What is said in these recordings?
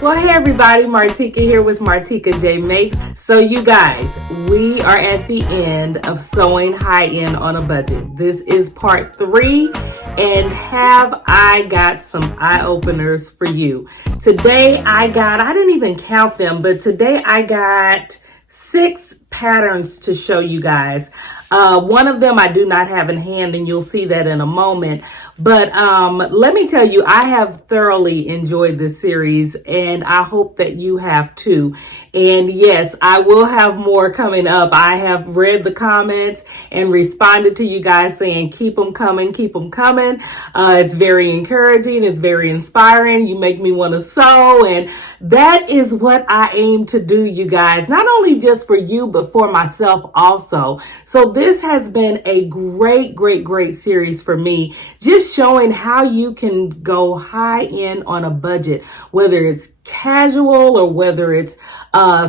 Well, hey everybody, Martika here with Martika J Makes. So you guys, we are at the end of sewing high-end on a budget. This is part 3, and have I got some eye-openers for you. Today I didn't even count them, but today I got 6 patterns to show you guys. One of them I do not have in hand, and you'll see that in a moment. But let me tell you, I have thoroughly enjoyed this series, and I hope that you have too. And yes, I will have more coming up. I have read the comments and responded to you guys saying, keep them coming, keep them coming. It's very encouraging. It's very inspiring. You make me want to sew. And that is what I aim to do, you guys, not only just for you, but for myself also. So this has been a great, great, great series for me. Just showing how you can go high end on a budget, whether it's casual or whether it's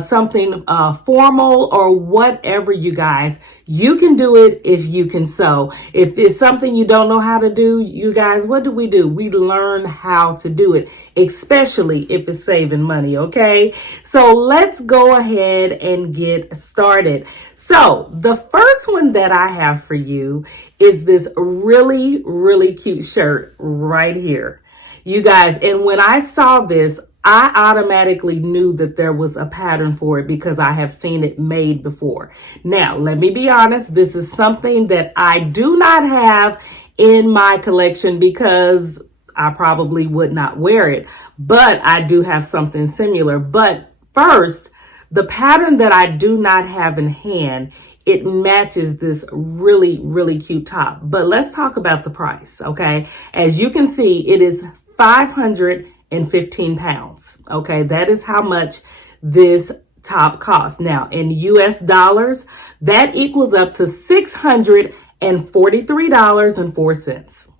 something formal or whatever, you guys. You can do it if you can sew. If it's something you don't know how to do, you guys, what do? We learn how to do it, especially if it's saving money, okay? So let's go ahead and get started. So the first one that I have for you is this really, really cute shirt right here, you guys. And when I saw this, I automatically knew that there was a pattern for it because I have seen it made before. Now, let me be honest. This is something that I do not have in my collection because I probably would not wear it, but I do have something similar. But first, the pattern that I do not have in hand, it matches this really, really cute top. But let's talk about the price, okay? As you can see, it is 515 pounds, okay? That is how much this top costs. Now, in US dollars, that equals up to $643.04.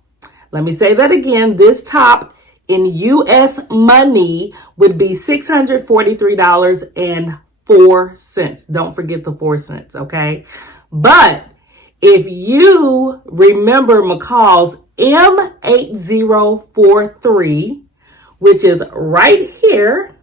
Let me say that again. This top in US money would be $643.04. Don't forget the 4 cents, okay? But if you remember McCall's M8043, which is right here,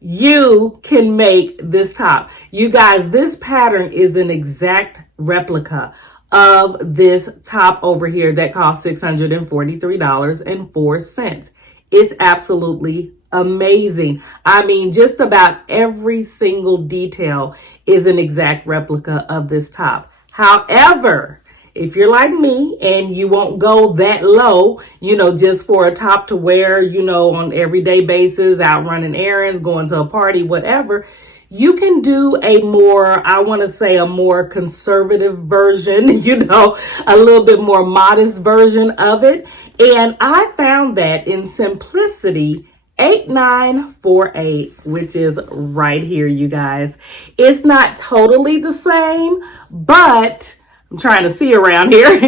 you can make this top. You guys, this pattern is an exact replica of this top over here that costs $643.04. It's absolutely amazing. I mean, just about every single detail is an exact replica of this top. However, if you're like me and you won't go that low, just for a top to wear, on everyday basis, out running errands, going to a party, whatever, you can do a more, I want to say a more conservative version, a little bit more modest version of it. And I found that in Simplicity 8948, which is right here, you guys. It's not totally the same, but I'm trying to see around here.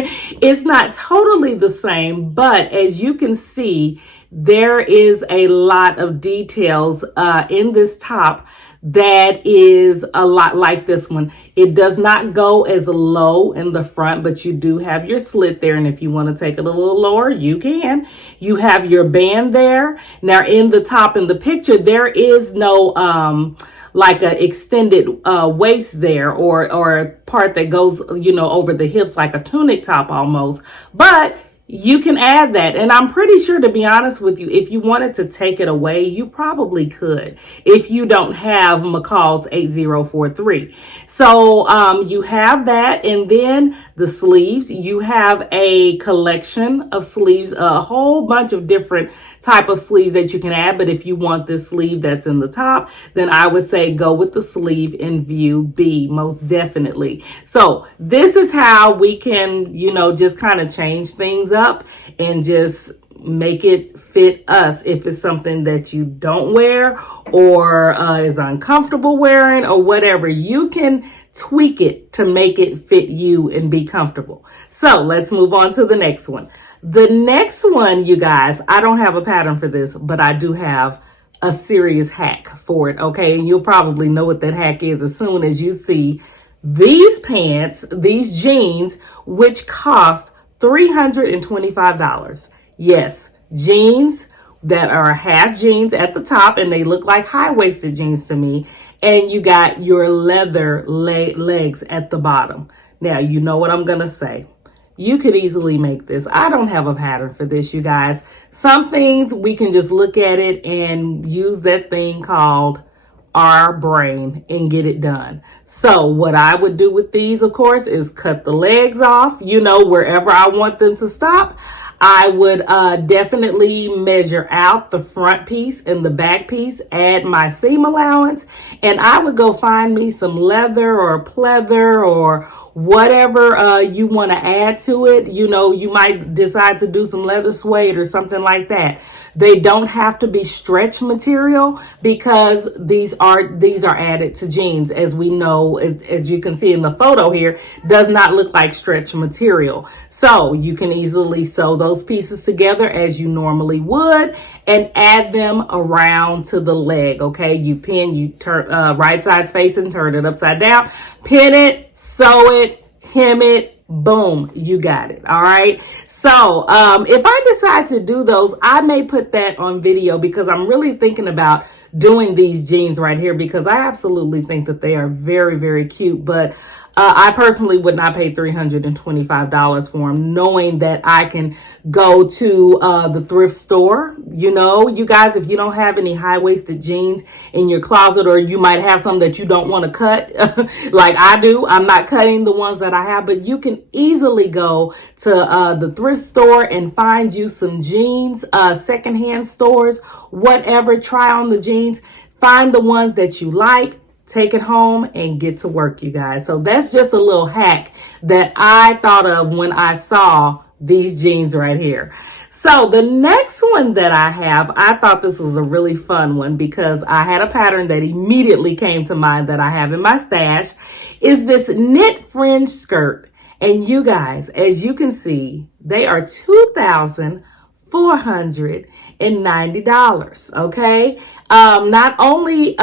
It's not totally the same, but as you can see, there is a lot of details in this top that is a lot like this one. It does not go as low in the front, but you do have your slit there. And if you want to take it a little lower, you can. You have your band there. Now in the top in the picture, there is no like a extended waist there or a part that goes, over the hips like a tunic top almost. But you can add that. And I'm pretty sure, to be honest with you, if you wanted to take it away, you probably could if you don't have McCall's 8043. So you have that. And then the sleeves, you have a collection of sleeves, a whole bunch of different type of sleeves that you can add. But if you want this sleeve that's in the top, then I would say go with the sleeve in view B, most definitely. So this is how we can, just kind of change things up and just make it fit us. If it's something that you don't wear or is uncomfortable wearing or whatever, you can tweak it to make it fit you and be comfortable. So let's move on to the next one. The next one, you guys, I don't have a pattern for this, but I do have a serious hack for it, okay? And you'll probably know what that hack is as soon as you see these pants, these jeans, which cost $325. Yes, jeans that are half jeans at the top, and they look like high-waisted jeans to me. And you got your leather legs at the bottom. Now, you know what I'm going to say. You could easily make this. I don't have a pattern for this, you guys. Some things we can just look at it and use that thing called our brain and get it done. So what I would do with these, of course, is cut the legs off, wherever I want them to stop. I would definitely measure out the front piece and the back piece, add my seam allowance, and I would go find me some leather or pleather or whatever you want to add to it. You might decide to do some leather suede or something like that. They don't have to be stretch material because these are added to jeans. As we know, as you can see in the photo here, does not look like stretch material. So you can easily sew those pieces together as you normally would and add them around to the leg. Okay, you turn right sides facing, turn it upside down, pin it, sew it, hem it, boom, you got it. All right. So if I decide to do those, I may put that on video because I'm really thinking about doing these jeans right here because I absolutely think that they are very, very cute. But I personally would not pay $325 for them, knowing that I can go to the thrift store. You guys, if you don't have any high-waisted jeans in your closet, or you might have some that you don't want to cut like I do, I'm not cutting the ones that I have, but you can easily go to the thrift store and find you some jeans, secondhand stores, whatever, try on the jeans, find the ones that you like, take it home and get to work, you guys. So that's just a little hack that I thought of when I saw these jeans right here. So the next one that I have, I thought this was a really fun one because I had a pattern that immediately came to mind that I have in my stash, is this knit fringe skirt. And you guys, as you can see, they are $2,490. Okay. Not only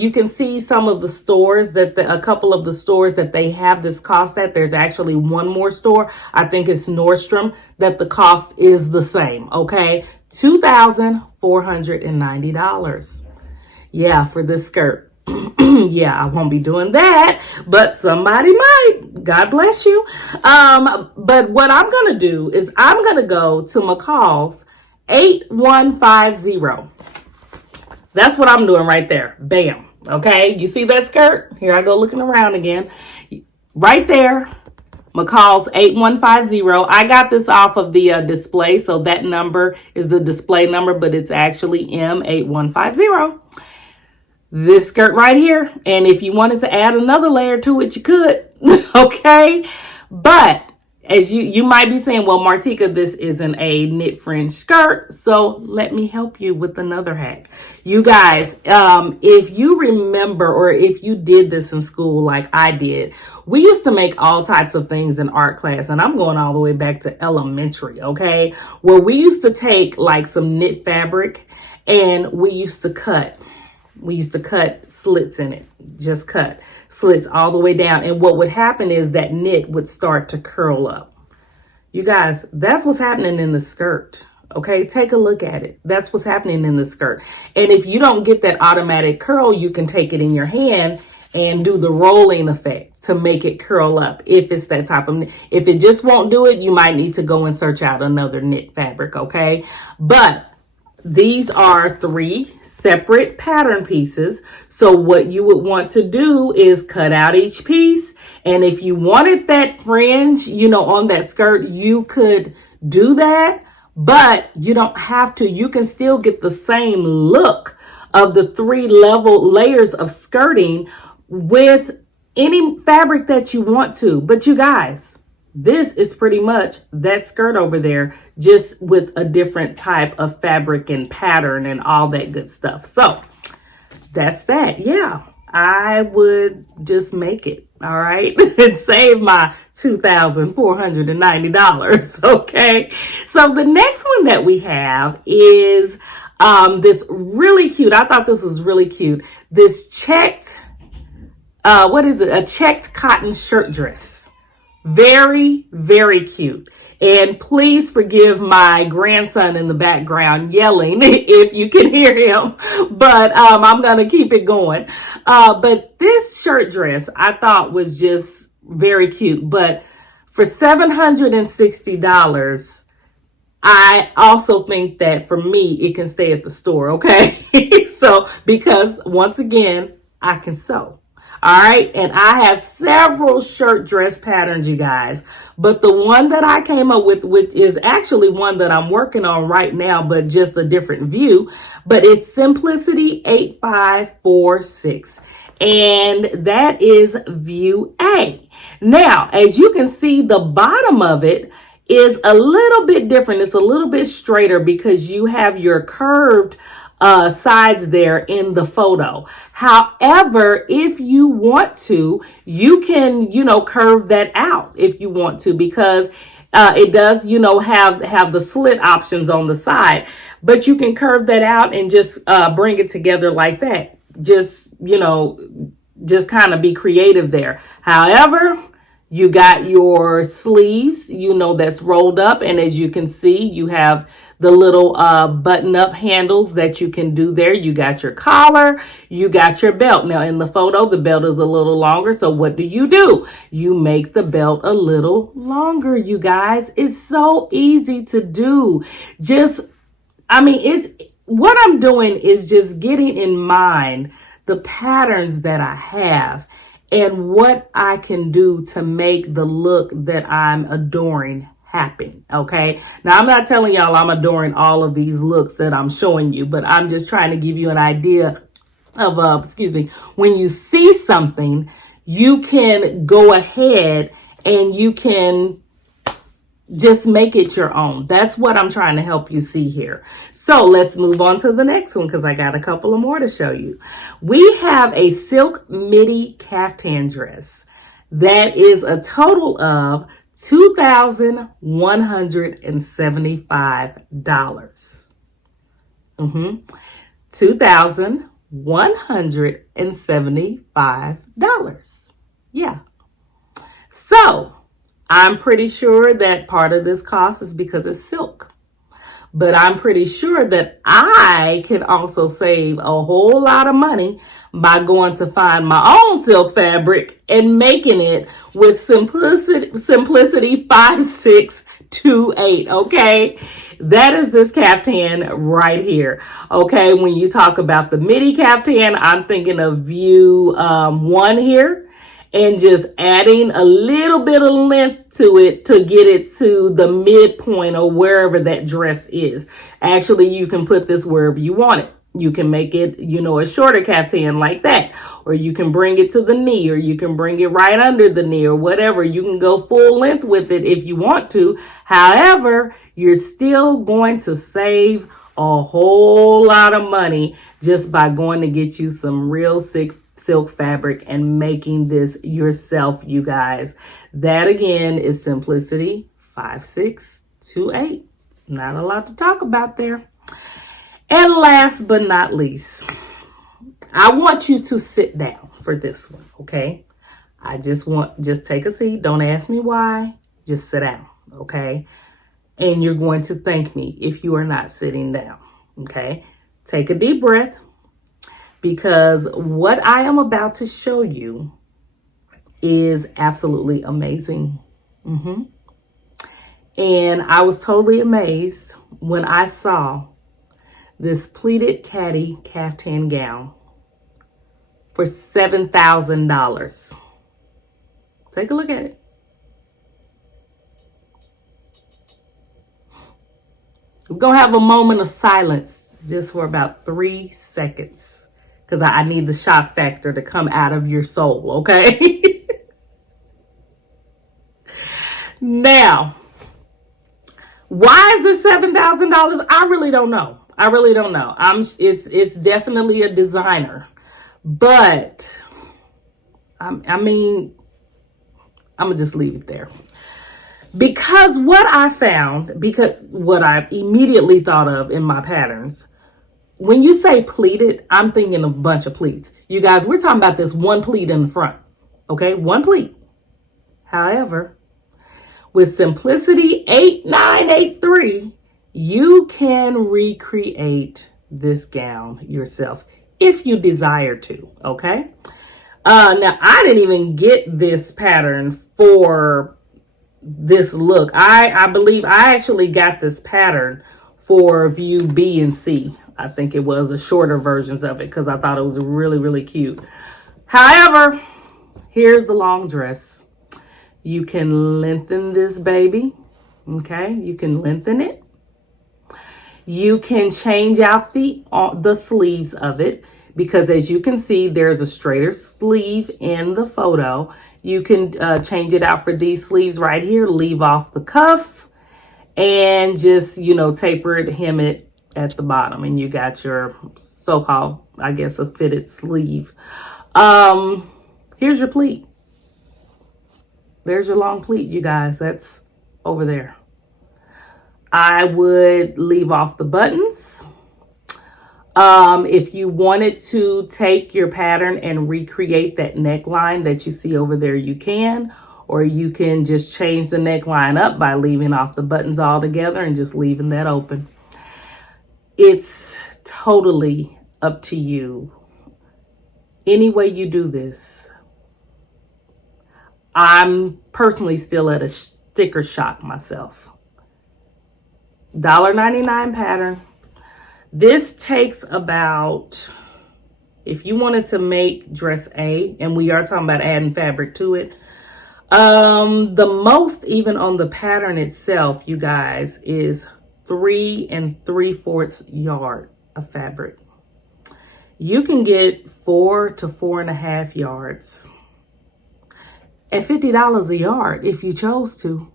you can see some of the stores a couple of the stores that they have this cost at. There's actually one more store, I think it's Nordstrom, that the cost is the same. Okay, $2,490. Yeah, for this skirt. Yeah, I won't be doing that, but somebody might. God bless you. But what I'm going to do is I'm going to go to McCall's 8150. That's what I'm doing right there. Bam. Okay, you see that skirt? Here I go looking around again. Right there, McCall's 8150. I got this off of the display, so that number is the display number, but it's actually M8150. This skirt right here, and if you wanted to add another layer to it, you could. Okay, but as you might be saying, well, Martika, this isn't a knit fringe skirt, so let me help you with another hack. You guys, if you remember, or if you did this in school like I did, we used to make all types of things in art class, and I'm going all the way back to elementary, okay, where we used to take like some knit fabric and we used to cut slits in it, just cut slits all the way down. And what would happen is that knit would start to curl up. You guys, that's what's happening in the skirt. Okay, take a look at it. That's what's happening in the skirt. And if you don't get that automatic curl, you can take it in your hand and do the rolling effect to make it curl up. If it's that type of, if it just won't do it, you might need to go and search out another knit fabric. Okay, but these are 3 separate pattern pieces. So what you would want to do is cut out each piece. And if you wanted that fringe, on that skirt, you could do that, but you don't have to. You can still get the same look of the 3 layers of skirting with any fabric that you want to. But you guys, this is pretty much that skirt over there, just with a different type of fabric and pattern and all that good stuff. So that's that. Yeah, I would just make it. All right. And save my $2,490. Okay. So the next one that we have is this really cute. I thought this was really cute. This checked, a checked cotton shirt dress. Very, very cute. And please forgive my grandson in the background yelling if you can hear him, but I'm going to keep it going. But this shirt dress I thought was just very cute, but for $760, I also think that for me, it can stay at the store, okay? So, because once again, I can sew. All right. And I have several shirt dress patterns, you guys. But the one that I came up with, which is actually one that I'm working on right now, but just a different view, but it's Simplicity 8546. And that is view A. Now, as you can see, the bottom of it is a little bit different. It's a little bit straighter because you have your curved sides there in the photo. However, if you want to, you can, curve that out if you want to, because it does, have the slit options on the side, but you can curve that out and just bring it together like that. Just kind of be creative there. However, you got your sleeves, that's rolled up. And as you can see, you have the little button up handles that you can do there. You got your collar, you got your belt. Now in the photo, the belt is a little longer. So what do? You make the belt a little longer, you guys. It's so easy to do. What I'm doing is just getting in mind the patterns that I have and what I can do to make the look that I'm adoring happen. Okay. Now I'm not telling y'all I'm adoring all of these looks that I'm showing you, but I'm just trying to give you an idea of, when you see something, you can go ahead and you can just make it your own. That's what I'm trying to help you see here. So let's move on to the next one because I got a couple of more to show you. We have a silk midi caftan dress that is a total of $2,175. $2,175. Yeah. So I'm pretty sure that part of this cost is because it's silk. But I'm pretty sure that I can also save a whole lot of money by going to find my own silk fabric and making it with Simplicity 5628. Okay. That is this caftan right here. Okay. When you talk about the midi caftan, I'm thinking of view 1 here. And just adding a little bit of length to it to get it to the midpoint or wherever that dress is. Actually, you can put this wherever you want it. You can make it, a shorter caftan like that. Or you can bring it to the knee, or you can bring it right under the knee, or whatever. You can go full length with it if you want to. However, you're still going to save a whole lot of money just by going to get you some real silk fabric and making this yourself, you guys. That again is Simplicity 5628. Not a lot to talk about there. And last but not least, I want you to sit down for this one, okay? Just take a seat. Don't ask me why. Just sit down, okay? And you're going to thank me if you are not sitting down, okay? Take a deep breath, because what I am about to show you is absolutely amazing. And I was totally amazed when I saw this pleated caddy caftan gown for $7,000. Take a look at it. We're going to have a moment of silence just for about 3 seconds. Because I need the shock factor to come out of your soul, okay? Now, why is this $7,000? I really don't know. It's definitely a designer. But, I'm going to just leave it there. Because what I immediately thought of in my patterns, when you say pleated, I'm thinking a bunch of pleats. You guys, we're talking about this one pleat in the front. Okay, one pleat. However, With Simplicity 8983, you can recreate this gown yourself if you desire to, okay? Now, I didn't even get this pattern for this look. I believe I actually got this pattern for view B and C. I think it was the shorter versions of it because I thought it was really, really cute. However, here's the long dress. You can lengthen this baby, okay? You can lengthen it. You can change out the sleeves of it because as you can see, there's a straighter sleeve in the photo. You can change it out for these sleeves right here, leave off the cuff and just, taper it, hem it at the bottom. And you got your so-called, I guess, a fitted sleeve. Here's your pleat. There's your long pleat, you guys. That's over there. I would leave off the buttons. If you wanted to take your pattern and recreate that neckline that you see over there, you can. Or you can just change the neckline up by leaving off the buttons altogether and just leaving that open. It's totally up to you. Any way you do this. I'm personally still at a sticker shock myself. $1.99 pattern. This takes about, if you wanted to make dress A, and we are talking about adding fabric to it, the most even on the pattern itself, you guys, is 3 3/4 yard of fabric. You can get 4 to 4.5 yards at $50 a yard if you chose to.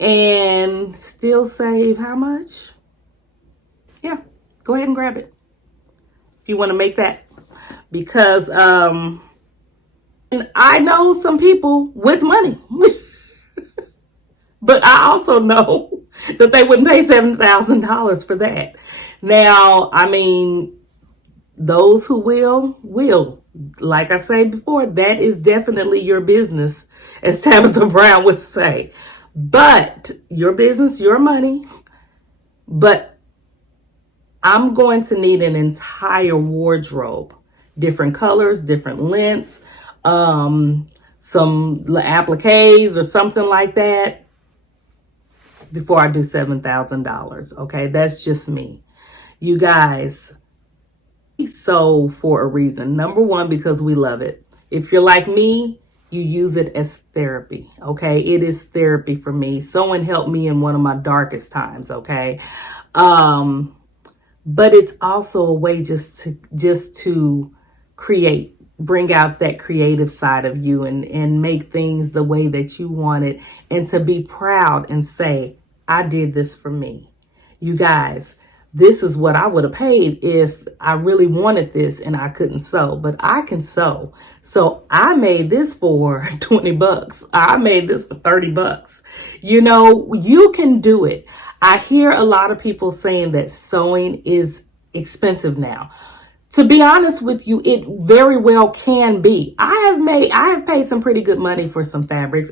And still save how much? Yeah, go ahead and grab it if you want to make that. Because and I know some people with money. But I also know that they wouldn't pay $7,000 for that. Now, I mean, those who will. Like I said before, that is definitely your business, as Tabitha Brown would say. But your business, your money. But I'm going to need an entire wardrobe. Different colors, different lengths, some appliques or something like that before I do $7,000. Okay, that's just me. You guys, sew for a reason. Number one, because we love it. If you're like me, you use it as therapy, okay? It is therapy for me. Sewing helped me in one of my darkest times, okay? But it's also a way just to create, bring out that creative side of you and make things the way that you want it, and to be proud and say, I did this for me. You guys, this is what I would have paid if I really wanted this and I couldn't sew, but I can sew. So I made this for $20. I made this for $30. You can do it. I hear a lot of people saying that sewing is expensive now. To be honest with you, it very well can be. I have paid some pretty good money for some fabrics,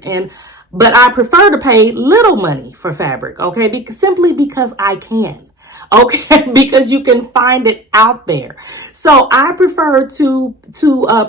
but I prefer to pay little money for fabric, okay? Simply because I can. Okay, because you can find it out there. So I prefer to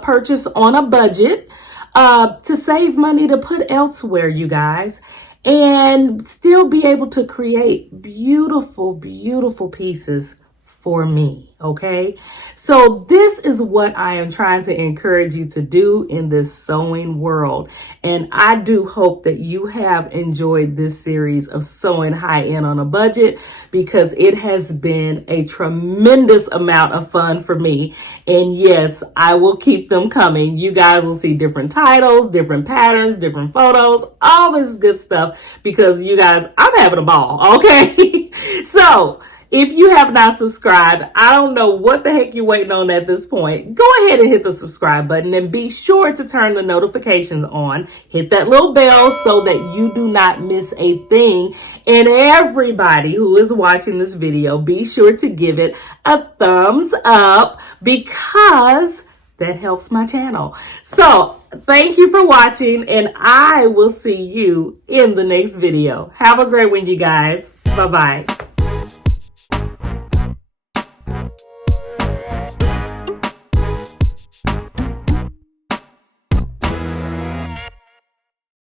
purchase on a budget, to save money to put elsewhere, you guys, and still be able to create beautiful, beautiful pieces for me. Okay, so this is what I am trying to encourage you to do in this sewing world. And I do hope that you have enjoyed this series of Sewing High End on a Budget, because it has been a tremendous amount of fun for me. And yes, I will keep them coming. You guys will see different titles, different patterns, different photos, all this good stuff, because you guys, I'm having a ball. Okay, so if you have not subscribed, I don't know what the heck you're waiting on at this point. Go ahead and hit the subscribe button and be sure to turn the notifications on. Hit that little bell so that you do not miss a thing. And everybody who is watching this video, be sure to give it a thumbs up, because that helps my channel. So thank you for watching, and I will see you in the next video. Have a great one, you guys. Bye-bye.